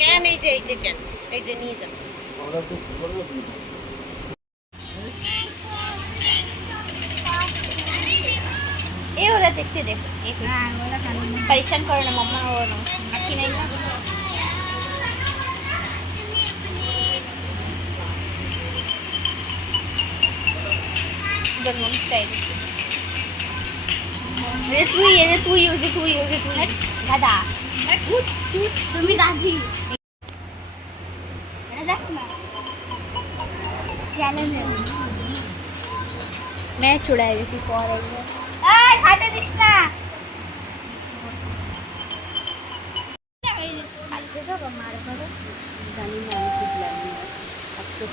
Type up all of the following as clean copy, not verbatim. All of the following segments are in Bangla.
কেন এই যে কেন এই যে নিয়ে যান ए हो रहा देखते देखो परेशान करो ना मम्मा और अच्छी नहीं ना गजमन स्टाइल ये तू यूज दादा तुम्हें दादी मैं चुड़ाई जैसी सो रही है खाते दिस ना हमारे पर जानी ना कुछ लानी अब तो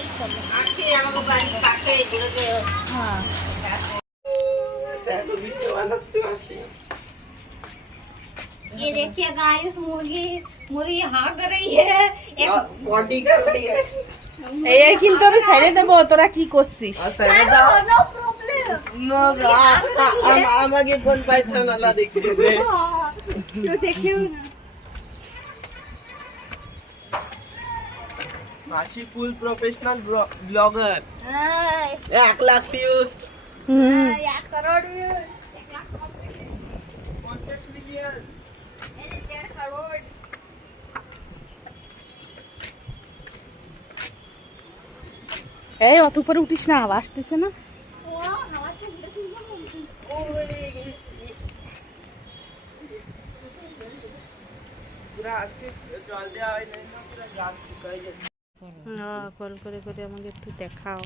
एक कर लो आशी हमको गाड़ी काছে এগুলো যে हां तो वीडियो वाला से ये देखिए गाइस मुर्गी हाँक रही है एक बॉडी कर रही है এই কিন্তু আমি ছেড়ে দেব তোরা কি করছিস ছেড়ে দাও নো প্রবলেম নো আমাকে কোন পাইছান আল্লাহ দেখিয়ে দে তো দেখিও না মাসি ফুল professional blogger 1 lakh views 1 crore views 1 lakh content million 1 crore এই অত উপরে উঠিস না আওয়াজ আসতেছে না কল করে করে আমাকে একটু দেখাও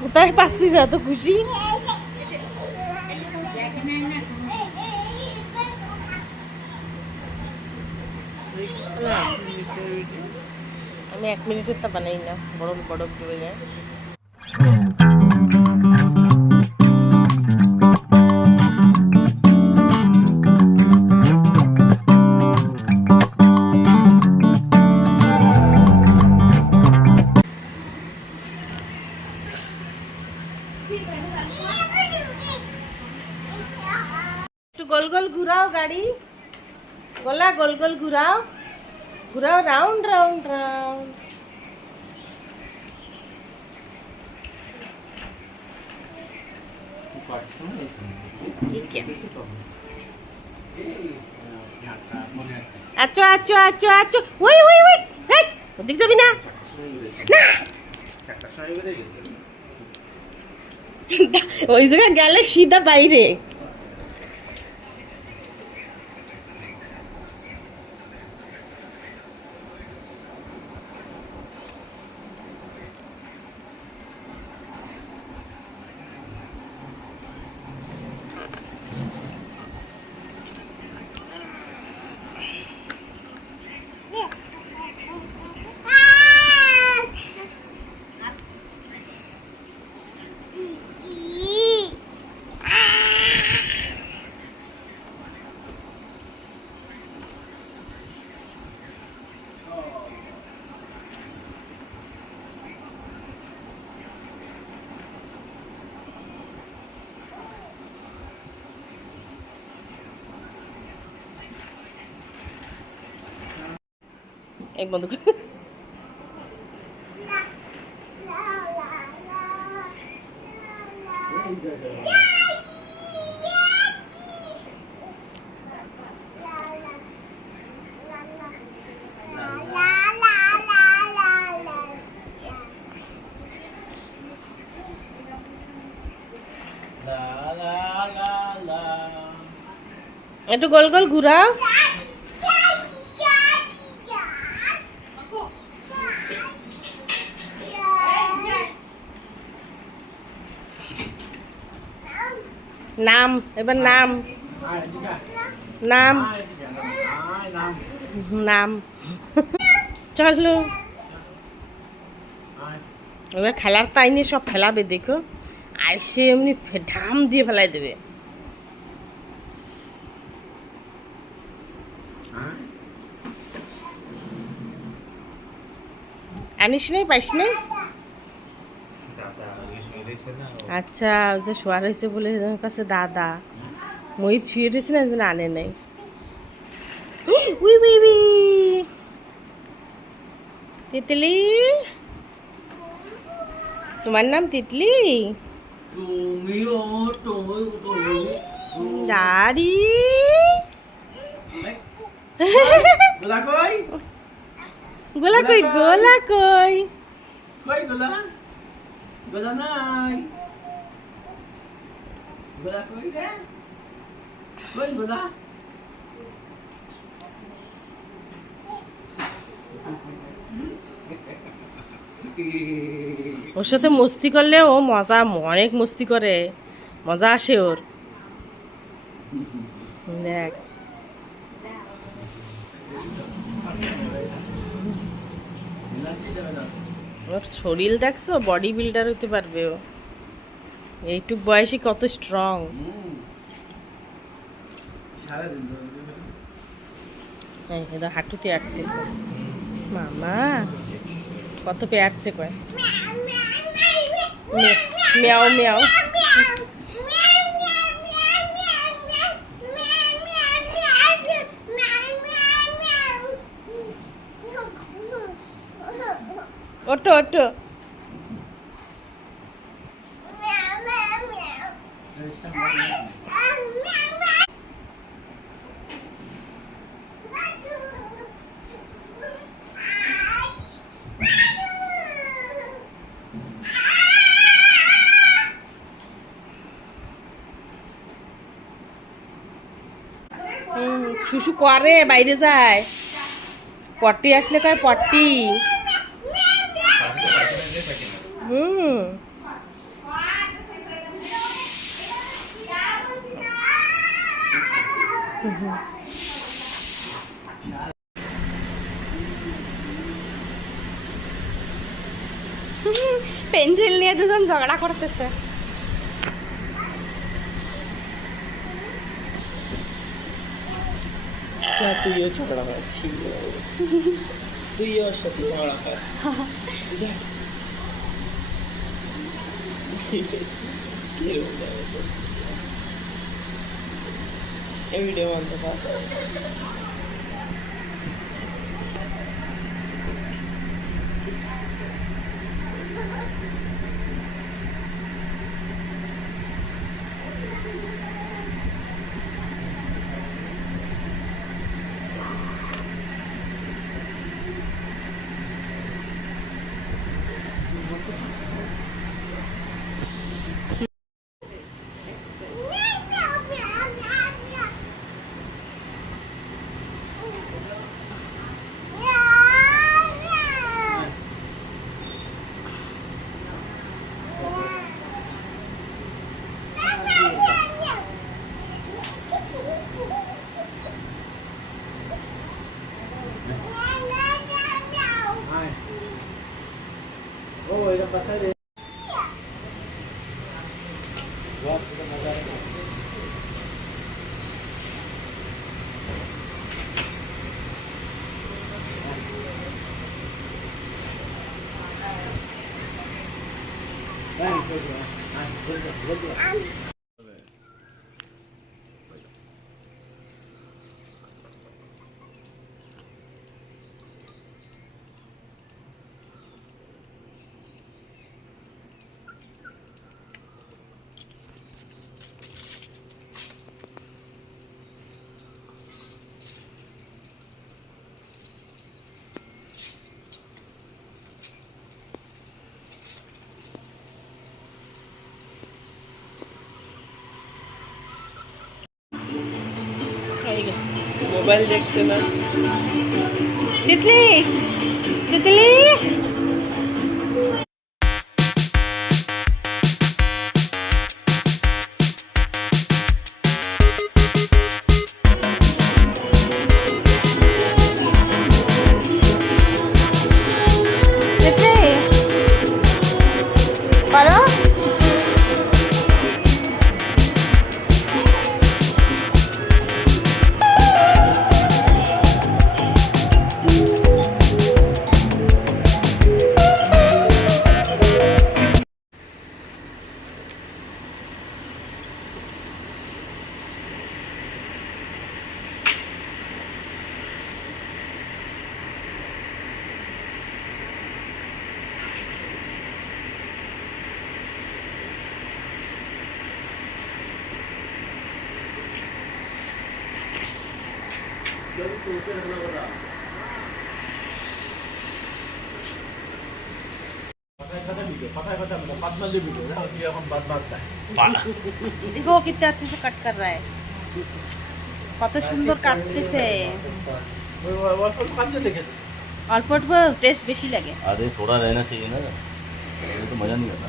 কোথায় পাচ্ছিস এত খুশি? আমি 1 মিনিটের তা বানাই না, বড় বড় ডুবে যায়। একটু গোল গোল ঘুরাও গাড়ি, গোলা গোল গোল ঘুরাও, ঘুরাও রাউন্ড রাউন্ড রাউন্ড। আচ্ছা আচ্ছা আচ্ছা আচ্ছা, ওই ওই ওই, এই ওদিক যাবি না, না ওই জায়গায় গেলে সিধা বাইরে। এক বন্ধু একটু গোল গোল ঘুরাও। নাম, এবার নাম, নাম, নাম। চলো এবার খেলার তাই নিয়ে সব ফেলাবে, দেখো আইসে এমনি ঢাম দিয়ে ফেলাই দেবে। আনিস নাই, পাইস নাই? আচ্ছা, ওই যে শোয়ার হয়েছে বলে কাছে দাদা মহিত শুয়ে রয়েছে না, যেন আনে নাই। উই উই উই, তিতলি, তোমার নাম তিতলি? দাঁড়ি গোলা কই, গোলা কই, গোলা কই, কই গোলা, গোলা নাই, গোলা কই রে, কই গোলা? ওর সাথে মস্তি করলে ও মজা, অনেক মস্তি করে, মজা আসে ওর। দেখ ওর শরীর দেখছো, বডি বিল্ডার হতে পারবে ও, এইটুক বয়সে কত স্ট্রং। হাঁটুতে আটতেছে মামা, কত পেয়ারছে কয়, মিয়াও মিয়াও। ওটো ওটো, শুশু করে, বাইরে যায়, পটি আসলে কয় পটি। পেন্সিল নিয়ে দুজন ঝগড়া করতেছে। তুইও ঝগড়া করছিস, তুইও ওর সাথে ঝগড়া কর। যা কিরকম যাবে তো? এই ভিডিও বানতে থাক। মোবাইল দেখছে না। তিতলি তিতলি পারো देखो कितने अच्छे से कट कर रहा है, কত সুন্দর কাটতেছে। অল্প অল্প টেস্ট বেশি লাগে। अरे थोड़ा रहना चाहिए ना, ये तो मजा नहीं आता।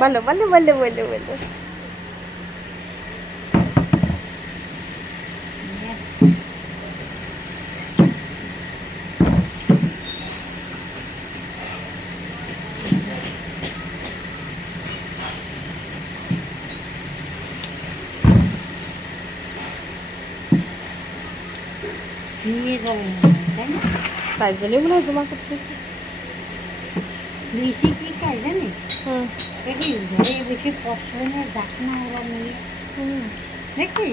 বলো বলো বলো বলো বলো। নিয়ে যাবে তাই না? তাই জন্যই মনে হয় জমা করতেছে। বেশি কি খায় জানিস? হুম দেখি ঘরে বসে পশমের ডাকনা ওরা নিয়ে হুম দেখি